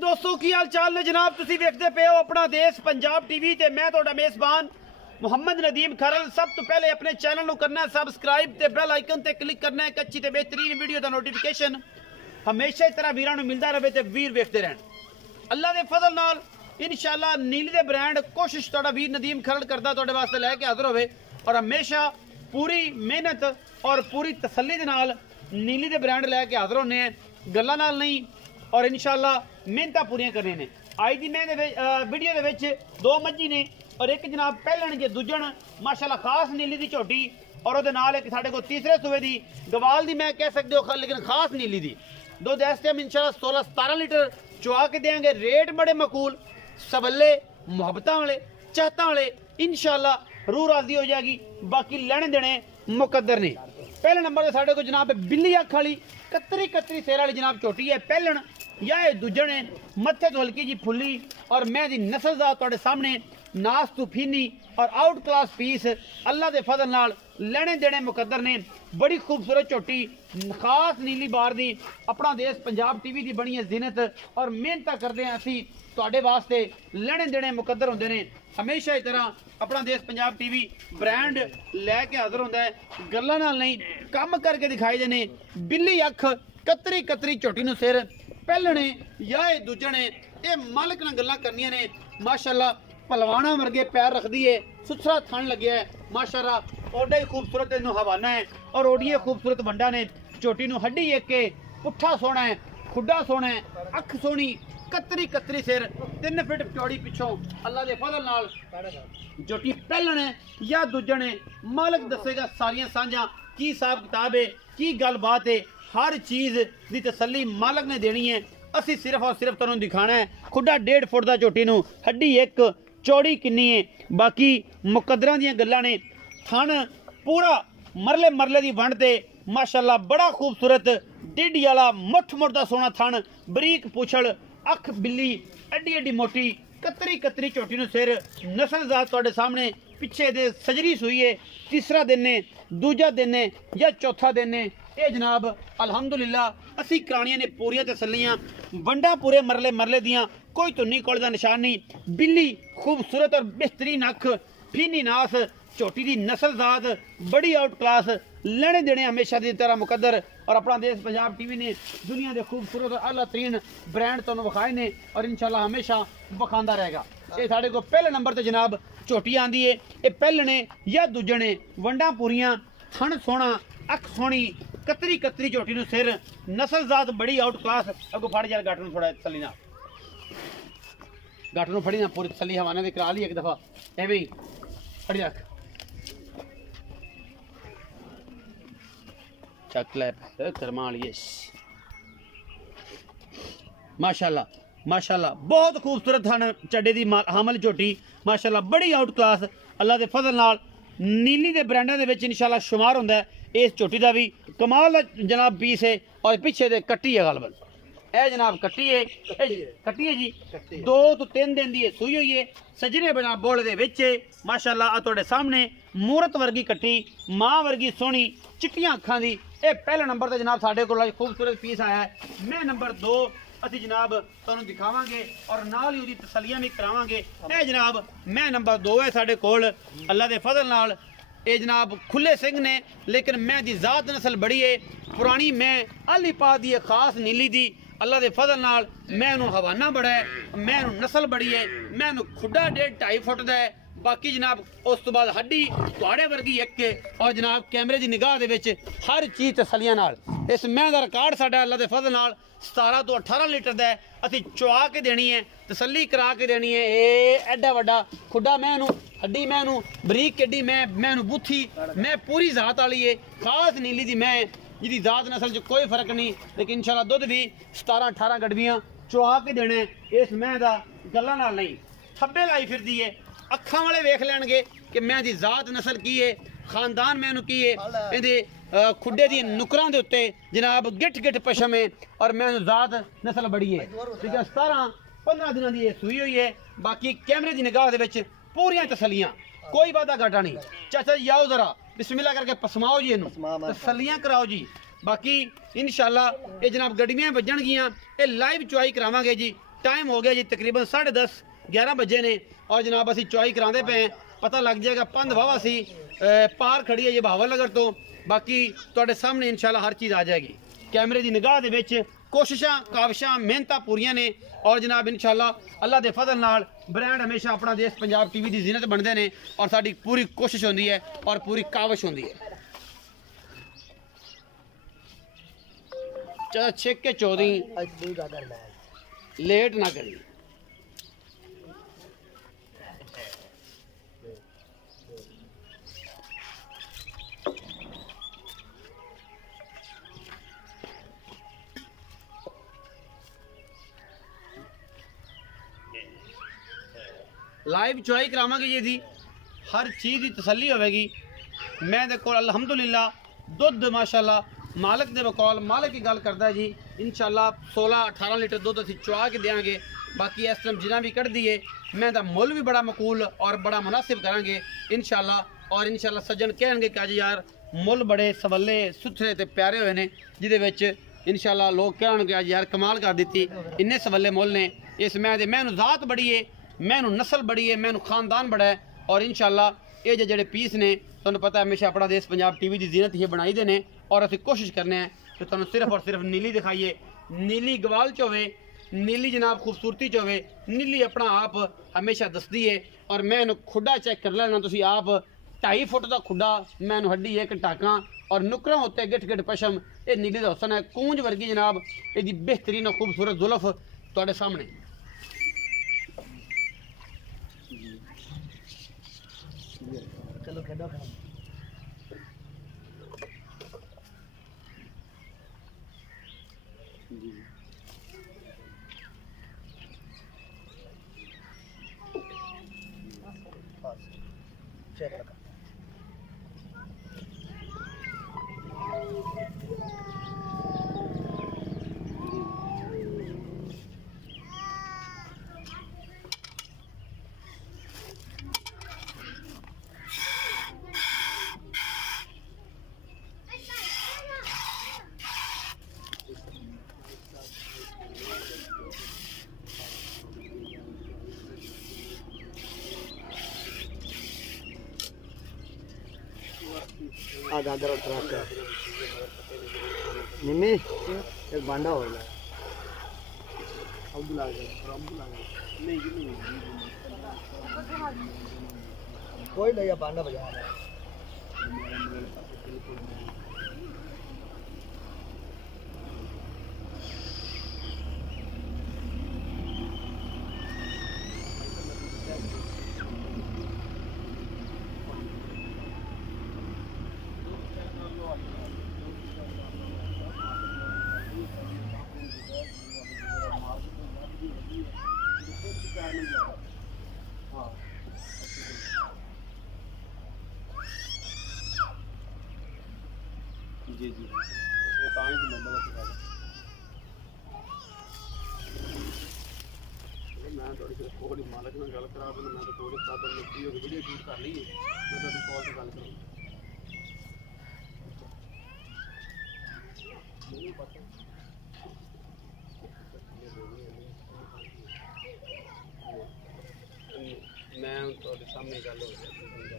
दोस्तों की हाल चाल ने जनाब तुसी वेखदे पे हो अपना देश पंजाब टीवी ते मैं तुहाडा मेज़बान मुहम्मद नदीम खरल। सब तो पहले अपने चैनल को करना है सबसक्राइब ते बेल आइकन ते क्लिक करना है अच्छी ते बेहतरीन वीडियो का नोटिफिकेशन हमेशा इस तरह वीरां नूं मिलदा रहे ते वीर वेखदे रहन। अल्लाह दे फजल नाल इंशाअल्लाह नीली दे ब्रांड कोशिश तुहाडा वीर नदीम खरल करदा तुहाडे वास्ते लैके हाज़र होवे और हमेशा पूरी मेहनत और पूरी तसल्ली दे नाल नीली दे ब्रांड लैके हाज़र होने हैं, गल्लां नाल नहीं और इंशाअल्लाह मेहनतां पूरियां करने ने। अज दी मैं वीडियो दे विच दो मज्जी ने और एक जनाब पहलन जे दूजन माशाअल्लाह खास नीली दी झोटी और उहदे नाल एक साडे कोल तीसरे सूबे दी गवाल दी मैं कह सकदे हो लेकिन खास नीली दी दुध इस टाइम इंशाअल्लाह 16-17 लीटर चुआ के देंगे। रेट बड़े मकूल सबले मुहब्बतां वाले चाहतां वाले इंशाअल्लाह रूह राजी हो जाएगी। बाकी लेने देने मुकद्दर ने। पहले नंबर से साढ़े को जनाब बिल्ली अख वाली कतरी सेर वाली जनाब छोटी है पहलन या दूजन है मत्थे तो हल्की जी फुली और मैं दी नस्ल दा तुहाडे सामने नास तू फीनी और आउट क्लास पीस अल्लाह दे फजल नाल लेने देने मुकद्दर ने। बड़ी खूबसूरत झोटी खास नीली बार दी अपना देश पंजाब टीवी दी बनी है जिनत और मेहनत करते हैं असी तुहाडे वास्ते लेने देने मुकद्दर होंदे ने। हमेशा इस तरह अपना देश पंजाब टीवी ब्रांड लैके हाज़र होंदा है, गल्लां नाल नहीं काम करके दिखाई देने। बिल्ली अख कतरी झोटी नूं सिर पहलने या दूजने ये मालिक नाल गल्लां करनियां ने। माशाअल्लाह पहलवाना वर्गे पैर रखदी है, सुथरा थन लग्या है माशाअल्लाह। ओडा ही खूबसूरत इनू हवाना है और ओडिये खूबसूरत वंडा ने। झोटी नूं हड्डी एक के पुट्ठा सोना है, खुड्डा सोना है, अख सोनी कतरी सिर 3 फीट चौड़ी पिछों अल्लाह दे फजल नाल झोटी पहलन है या दूजन है। मालिक दसेगा सारियां सांझां की हिसाब किताब है की गलबात है, हर चीज़ की तसल्ली मालिक ने देनी है। असी सिर्फ और सिर्फ तुहानूं दिखाना है खुड्डा 1.5 फुट दा झोटी नूं हड्डी एक चौड़ी किन्नी है। बाकी मुकद्दरां दीयां गल्लां ने। थन पूरा मरले दी वंड ते माशाअल्लाह बड़ा खूबसूरत डिड्डी वाला मुठ दा सोना थन, बरीक पुछड़, अख बिल्ली एडी मोटी कतरी झोटी नूं सिर नस्ल जात तुहाडे सामने पिछे दे सजरी सुई है। तीसरा दिन ने दूजा दिन ने या चौथा दिन ने ये जनाब अल्हम्दुलिल्लाह असी करानियां ने पूरियां तसल्लियां वंडा पूरे मरले दियां कोई धुन्नी कोल दा निशान नहीं। बिल्ली खूबसूरत और बेहतरीन अख फीनी नास झोटी दी नस्ल जात बड़ी आउट क्लास लेने देने हमेशा की तरह मुकद्दर और अपना देश पंजाब टीवी ने दुनिया के खूबसूरत और आला तरीन ब्रांड तुहानूं विखाए ने और इंशाअल्लाह हमेशा विखांदा रहेगा। ये साढ़े को पहले नंबर ते जनाब झोटी आंदी है, ये पहलने या दूजने वंडा पूरियां थन सोना अख सोनी कतरी झोटी नूं सिर नस्ल जात बड़ी आउट क्लास। अगो फड़ यार गट नूं थोड़ा तसल्ली ना गट नूं फड़ी ना पूरी तसल्ली हवाने दे करा ली एक दफा एवें ही फड़ी रख चक लै करमा लिए। माशाअल्लाह बहुत खूबसूरत थन चड्डे दी हामल झोटी माशाअल्लाह बड़ी आउट क्लास अल्लाह दे फजल नाल नीली दे ब्रांडां दे विच इंशाअल्लाह शुमार हुंदा है। इस झोटी दा भी कमाल दा जनाब पीस है और पिछे दे कट्टी है गलबन ए जनाब कट्टी है जी 2 तो 3 दिन दी सूई हुई है सजरे बना बोल दे विच माशाअल्लाह तुहाडे सामने मूरत वर्गी कट्टी मां वर्गी सोहनी चिट्टियां अखां दी। ये पहले नंबर ते जनाब साडे कोल खूबसूरत पीस आया है। मैं नंबर 2 असी जनाब तुहानूं दिखावांगे और नाल ही उहदी तसल्लियां भी करावांगे। ए जनाब मैं नंबर 2 है साडे कोल अल्लाह दे फजल नाल। ये जनाब खुले सिंह ने लेकिन मैं दी जात नस्ल बड़ी है पुरानी। मैं अली पा दी खास नीली दी अल्लाह दे फजल नाल मैं नूं हवाना बड़ा है, मैं नूं नस्ल बड़ी है, मैं नूं खुड्डा 1.5-2.5 फुट दा है। बाकी जनाब उस तो बाद हड्डी तुहाडे वर्गी एक के और जनाब कैमरे की निगाह दे विच हर चीज़ तसलियां नाल। इस मैं दा रिकॉर्ड साडा अल्लाह दे फजल नाल 17 तो 18 लीटर दा है। असीं चुआ के देनी है तसल्ली करा के देनी है। ये एडा वड्डा खुड्डा मैं नूं हड्डी मैं नूं बरीक केडी मैं नूं बूथी मैं पूरी जात वाली है खास नीली दी मैं जिहदी जात नस्ल च कोई फर्क नहीं। लेकिन इंशाअल्लाह दुध भी 17-18 गड़वियां चुआ के देना है। इस मैं दा गल्लां नाल नहीं थब्बे लाई फिरदी है। अखां वाले वेख लैणगे कि मैं दी जात नस्ल की है खानदान मैनू की है। इहदे खुड्डे दी नुकरां दे उत्ते जनाब गिठ पशम है और मैं जात नस्ल बड़ी है। ठीक है 17-15 दिनों की सूई हुई है। बाकी कैमरे की निगाह दे विच पूरियां तसलियां कोई वादा घाटा नहीं। चाचा जी आओ जरा बिस्मिल्लाह करके पसमाओ जी इनू तसलियां कराओ जी। बाकी इंशाअल्लाह ये जनाब गड्डियां बजणगियां ये लाइव चुआई करावांगे जी। टाइम हो गया जी तकरीबन 10:30 11 बजे ने और जनाब असी चुआई कराते पे हैं पता लग जाएगा पंध वावा सी पार खड़ी है जी बहावल नगर तो बाकी तुहाडे सामने इंशाल्लाह हर चीज़ आ जाएगी कैमरे की निगाह दे विच कोशिशां काविशां मेहनतां पूरियां ने और जनाब इंशाल्लाह अल्लाह दे फजल नाल ब्रांड हमेशा अपना देश पंजाब टीवी की जीनत बनते हैं और साडी पूरी कोशिश होंदी है और पूरी काविश होंदी है। चल छेक के 14 लेट ना करी लाइव चुआई करावांगे जी दी हर चीज़ की तसल्ली होगी। मैं देखो अल्हम्दुलिल्लाह दुध माशाल्लाह मालक दे बकौल मालक की गल करता है जी इंशाल्लाह 16-18 लीटर दुध असी चुआ के देंगे बाकी इस टाइम जिना भी कढ़ दिए मैं तो मुल भी बड़ा मकूल और बड़ा मुनासिब करांगे इंशाल्लाह और इंशाल्लाह सज्जन कहणगे कि अज यार मुल बड़े सवले सुथरे ते प्यारे हुए ने जिहदे विच इंशाल्लाह लोग कहणगे अज यार कमाल कर दी इन्ने सवले मुल ने इस मैनू ज़ात बड़ी है मैनू नस्ल बड़ी है मैनू खानदान बड़ा है और इंशाल्लाह ये जेडे पीस ने तुहानू पता है हमेशा अपना देश पंजाब टीवी की जीनत ही बनाई दे ने और असी कोशिश करने हैं कि तुहानू सिर्फ और सिर्फ नीली दिखाइए नीली गवाल च होवे नीली जनाब खूबसूरती च होवे नीली अपना आप हमेशा दसदी है और मैं खुडा चेक कर लेना तुसी आप 2.5 फुट का खुडा मैं हड्डी एक टाका और नुकरों होते गिट गिट पशम ये नीली का हुसन है कूंज वर्गी जनाब यदी बेहतरीन और खूबसूरत जुल्फ तुहाडे सामने चलो खेडो चेक लगा गाजर और निम्मी एक बांडा हो गया कोई नहीं बांडा बजा जी जी वो ताई तो नंबर का मैं थोड़ी सी थोड़ी मालक ने गल करा देना मैं तो थोड़ी साधन में की वीडियो शूट कर ली मैं तो कॉल से गल करूँ नहीं पता मैं थोड़े सामने गल हो गया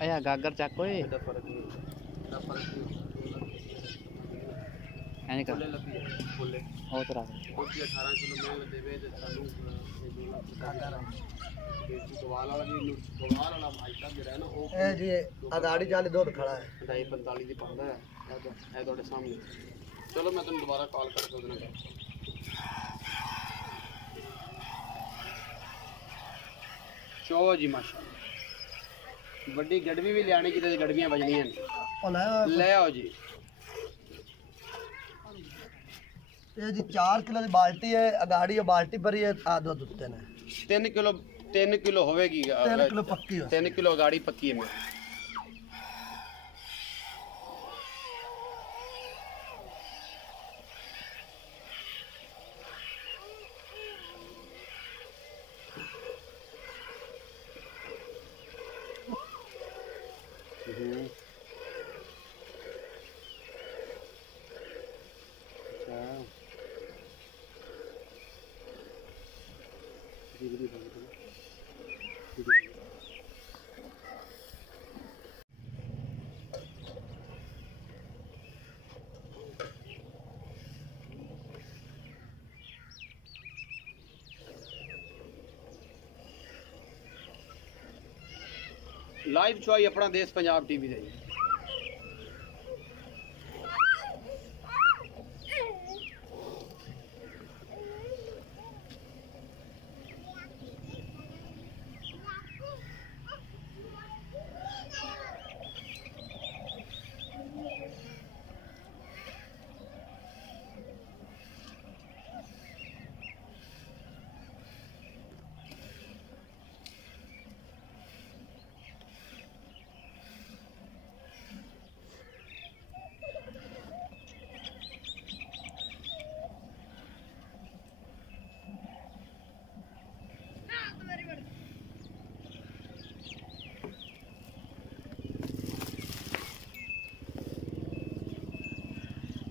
अया गागर चाको है दा फर्क नहीं यानी का फुले हो तो रहा 18 किलो मैं देवे ते सानू गवाल वाला भाई साहब जो है ना वो ए जी अगाड़ी जाले दूध खड़ा है 2.45 दी पांदा है ए ਤੁਹਾਡੇ सामने चलो मैं तुम दोबारा कॉल करके देना चो जी माशाल्लाह बड़ी गड़वी भी लियाने की गड़वियां बजनियां ले आओ जी ये जी 4 किलो की बाल्टी है अगाड़ी बाल्टी भरी है आधो दुत्ते ने 3 किलो होवेगी 3 किलो पक्की है 3 किलो गाड़ी पक्की है मेरी लाइव चुआई अपना देश पंजाब टीवी दे।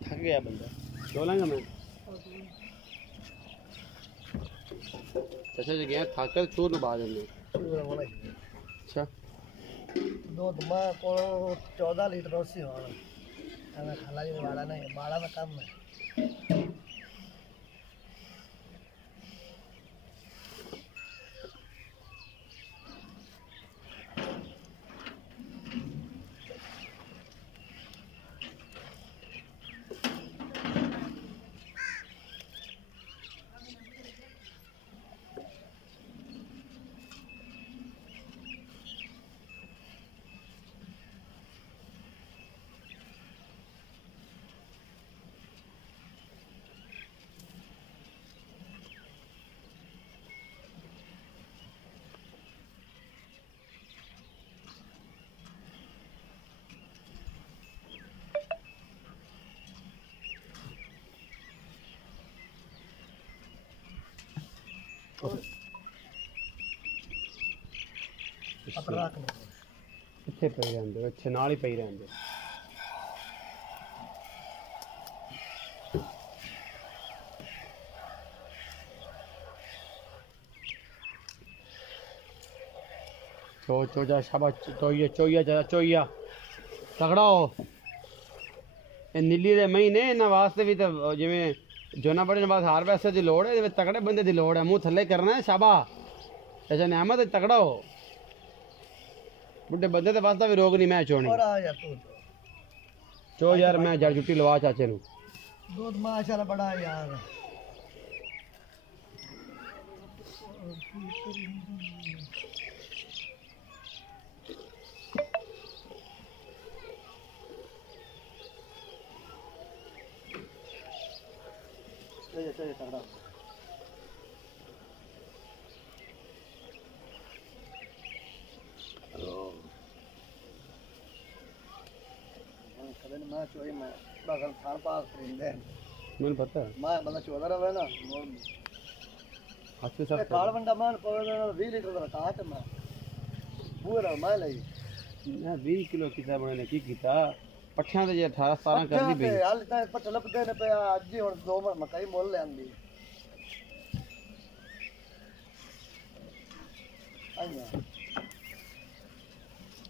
थक गया बंदा, डोलांगा मैं। अच्छा गया थक कर चोर नु बाज देंगे। अच्छा दूध मां को 14 लीटर रोसी हो हमें खाला जी बाड़ा नहीं, बाड़ा में कम है। कितने पे रहंदे अच्छे नाल ही पई रहंदे। चो जा शाबाश चोइया तगड़ा हो। ए नीली दे महीने इन्हां वास्ते भी तो जिवें जोना बड़े बाद हार वैसे दी लोड़ है, तगड़े बंदे दी लोड़ है। मुंह थल्ले करना है शाबाश। ऐसा नेमत तगड़ा हो। बुढ़े बंदे ते वास्ता भी रोग नहीं मैं चोनी। चो यार मैं जड़ जुटी लवा चाचे नु। दूध माशाल्लाह बड़ा है यार। चाहिए तगड़ा। मैं चोई मैं बगल थान पास खरीदे मैंने पता है मैं बंदा 14 रवे ना अच्छे सब काल बंदा मान पवे 20 लीटर का काट मैं पूरा मैं लई मैं 20 किलो किता मैंने की कीता पट्ठियां ते 18 17 कर दी बई हाल ता पट्ठ लपदे ने पे आज ही हुन 2 मकई मोल ले आंदी आया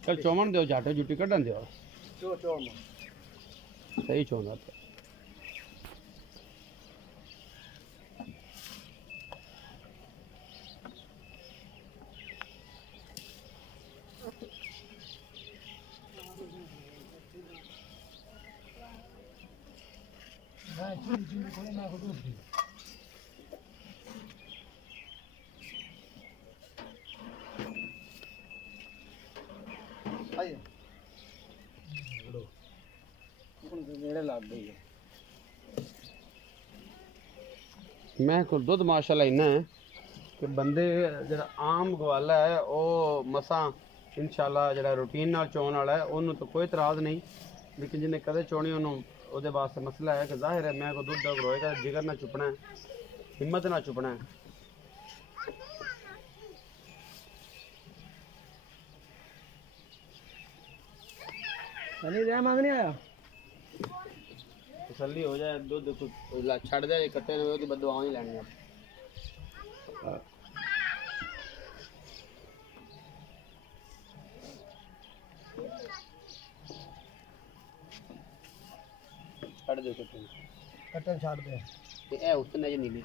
चल चौमन दो जाटे जुटी कढन दो चो सही चौंदा पे मैं को दुध माशाल्लाह इन्ना है कि बंदे जरा आम गवाला है वो मसा इंशाल्लाह जरा रूटीन नाल चोन वाला है उन्होंने तो कोई इतराज नहीं, लेकिन जिन्हें कदे चोनी उन्होंने ਉਹਦੇ वास्ते मसला है कि जाहिर है मैं को दूध दग रोएगा, जिगर ना चुपना है, हिम्मत ना चुपना है। नहीं आया तसल्ली हो जाए दूध छड़ जाए कट्टे ने बददुआएं ही लेनी है। दे कट्टन कट्टन छाड़ दे ते ए उसने जे नीली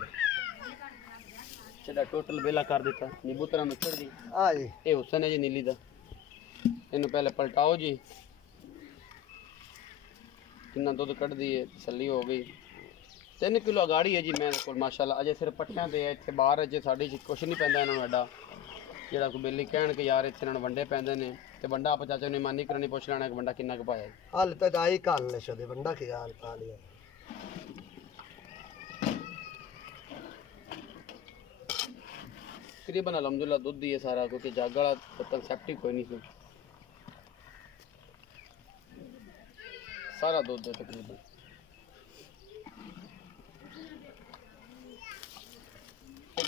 चला टोटल बेला कर देता नींबू तरह में छोड़ दी हां जी ए उसने जे नीली दा इन्हें पहले पलटाओ जी कितना दूध कट दिए तसल्ली हो गई 3 किलो गाड़ी है जी मैं कोल माशाल्लाह अजे सिर्फ पट्टियां ते इत्थे बाहर जे साडी कुछ नहीं पैंदा इन्हां नूं एडा जेड़ा कोई बेली कहण के यार इत्थे इन्हां वंडे पैंदे ने ते वंडा आप चाचा ने मानी करनी पुछ लेना कि वंडा किन्ना क पाया हाल तक आई काल ले छदे वंडा की हाल पा लिया तकरीबन अल्हम्दुलिल्लाह दूध दिए सारा क्योंकि जग वाला कंसेप्ट ही कोई नहीं सी सारा दूध है तकरीबन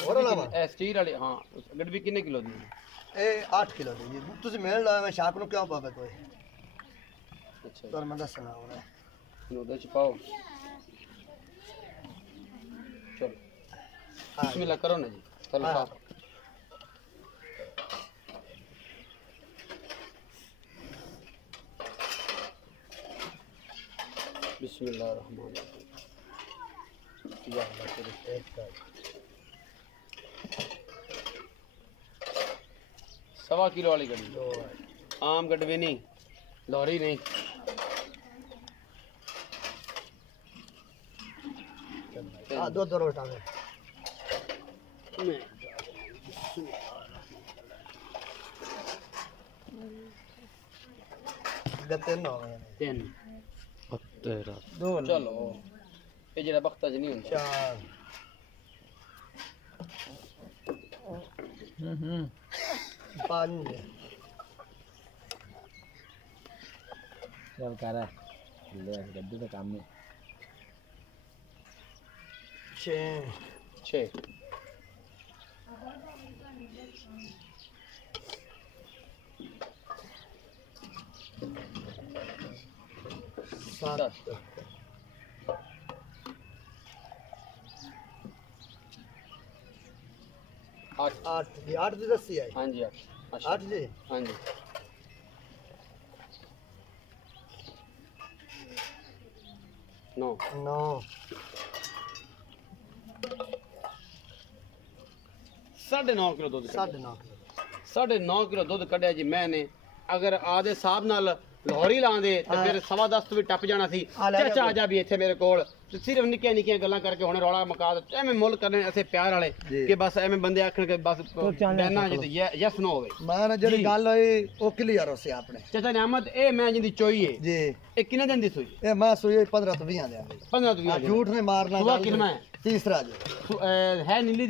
और अलावा ए स्टील वाली हां गड़बी कितने किलो दी ए 8 किलो दी जी तुसी मेल ला मैं शाक नु क्यों पावे कोई अच्छा तो मैं दसना होना नूडल च पाओ चलो बिस्मिल्लाह करो ना जी चलो साफ बिस्मिल्लाहिर्रहमानिर्रहीम या अल्लाह तेरे एक का 1.25 किलो वाली गड्डी आम गड्डी नहीं लॉरी नहीं हां दो रोटा में गते न हो गए 3 तेरा दो चलो ये जरा बख्ता ज नहीं होता 4 5 चल कर ले गड्डी का काम नहीं 6 7 8 जी 8 दी दसी है हाँ जी 8 जी हाँ जी 9 9.5 किलो दूध 9.5 किलो दूध कढ़िया जी मैंने अगर आदे हिसाब नाल लाहौरी लांदे ते फिर 10:15 भी टप जाना सी चाचा आ जा भी इत्थे मेरे कोल ते सिर्फ निक्कियां निक्कियां गल्लां करके हुणे रौला मका दे एवें मुल करने ऐसे प्यार वाले कि बस एवें बंदे आखण के बस बहना जी यस नो होवे मैं जेड़ी गल होई ओ क्लियर हो से आपने चाचा नियामत ए मैं जिंदी चोई है जी ए किने दिन दी सुई ए मैं सुई 15 तो 20 दे 15 तो 20 झूठ नहीं मारना सुआ कितना है तीसरा जी है नीली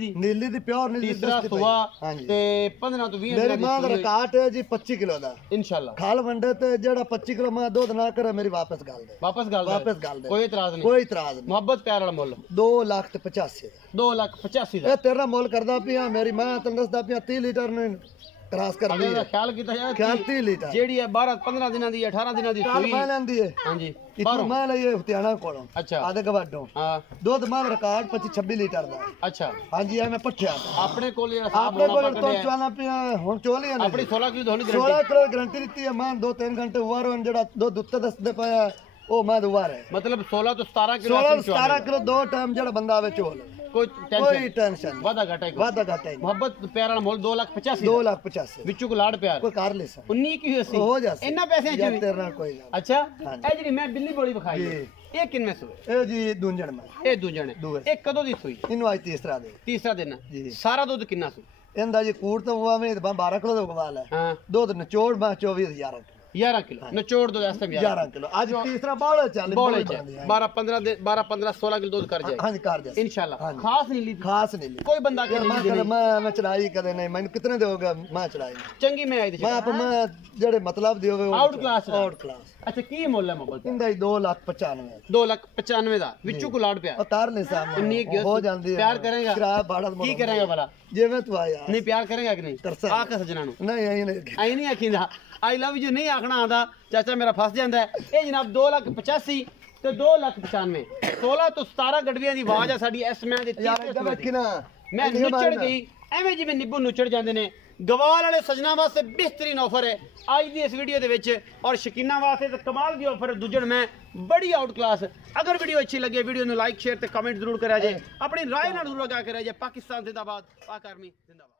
दी प्योर नीली तीसरा सुआ ते 15 तो 20 मेरी मां दा रिकॉर्ड है जी 25 किलो दा इंशाल्लाह खाल वंडे ते जेड़ा 25 किलो मां दूध ना करे मेरी वापस गाल दे कोई इतराज नहीं मोहब्बत प्यार वाला मुल 2,85,000 2,85,000 ए तेरा मोल करदा पिया मेरी मां तन दसदा पिया 30 लीटर ने क्रॉस कर दी ख्याल कीता यार ख्याल 30 लीटर जेडी है 12 15 दिना दी 18 दिना दी काल मैं लेंदी है हां जी इतनी मैं लिए हथियाना कोलो अच्छा आधे गवाडो हां दूध मां रिकॉर्ड 25 26 लीटर दा अच्छा हां जी मैं पठिया अपने कोल आपने कोल तो चवाना पिया हुन चोलियां अपनी 16 किलो होनी 16 किलो गारंटी दी है मां 2-3 घंटे हुआ रोन जेड़ा दूध उत्ते दसदे पाया ओ मैं दुआ है मतलब 16 तो 17 किलो 17 किलो दो टाइम जेड़ा बंदा आवे चोल कोई टेंशन वादा घाटा मोहब्बत प्यार वाला मोल 2,85,000 2,85,000 विचू को लाड़ प्यार कोई कर ले सा 19 की होसी हो जासी इन्ना पैसे या तेरा कोई अच्छा ए जी मैं बिल्ली बोली बखाई ए किन में सुए ए जी दूंजण में ए दूजण ए कदों दी सुई इनु आज तीसरा दिन सारा दूध किन्ना सु इंदा जी कूड़ तो हुआ में 12 किलो दा गवाल है हां दूध निचोड़ में 24,000 11 किलो निचोड़ दो ऐसे 11 किलो आज तीसरा बावले चल 12 15 16 किलो दूध कर जाए हां कर जाए इंशाल्लाह खास नहीं ली कोई बंदा के मैं चढ़ाई कदे नहीं मैंने कितने दोगे मैं चढ़ाई चंगी मैं आई थी मैं जेड़े मतलब दियोगे आउट क्लास अच्छा की मुल्ल है मोबाइल इंदा 2,95,000 दा विचू को लाड़ प्यार उतार ले सामने हो जांदी है प्यार करेगा खराब भाड़ा की करेगा भला जिवें तू आया नहीं प्यार करेगा कि नहीं आख सजना नु नहीं आई नहीं आखींदा आई लव यू नहीं आखना आंदा चाचा मेरा फस जांदा है ए जनाब 2,85,000 ते 2,95,000 16 तो 17 गडवियां दी आवाज है साडी एस मैं दी यार इधर रखी ना मैं नुचड़ गई एवें जिवें निब्बू नुचड़ जांदे ने ਗਵਾਲ ਵਾਲੇ ਸਜਣਾ ਵਾਸਤੇ ਬਿਹਤਰੀਨ ਆਫਰ ਹੈ ਅੱਜ ਦੀ ਇਸ ਵੀਡੀਓ ਦੇ ਵਿੱਚ ਔਰ ਸ਼ਕੀਨਾ ਵਾਸਤੇ ਤਾਂ ਕਮਾਲ ਦੀ ਆਫਰ ਦੂਜਣ ਮੈਂ ਬੜੀ ਆਊਟ ਕਲਾਸ ਅਗਰ ਵੀਡੀਓ ਅੱਛੀ ਲੱਗੇ ਵੀਡੀਓ ਨੂੰ ਲਾਈਕ ਸ਼ੇਅਰ ਤੇ ਕਮੈਂਟ ਜ਼ਰੂਰ ਕਰਿਆ ਜੇ ਆਪਣੀ ਰਾਏ ਨਾਲ ਜ਼ਰੂਰ ਲਗਾ ਕੇ ਰਹਿ ਜੇ ਪਾਕਿਸਤਾਨ ਜ਼ਿੰਦਾਬਾਦ ਪਾਕ ਆਰਮੀ ਜ਼ਿੰਦਾਬਾਦ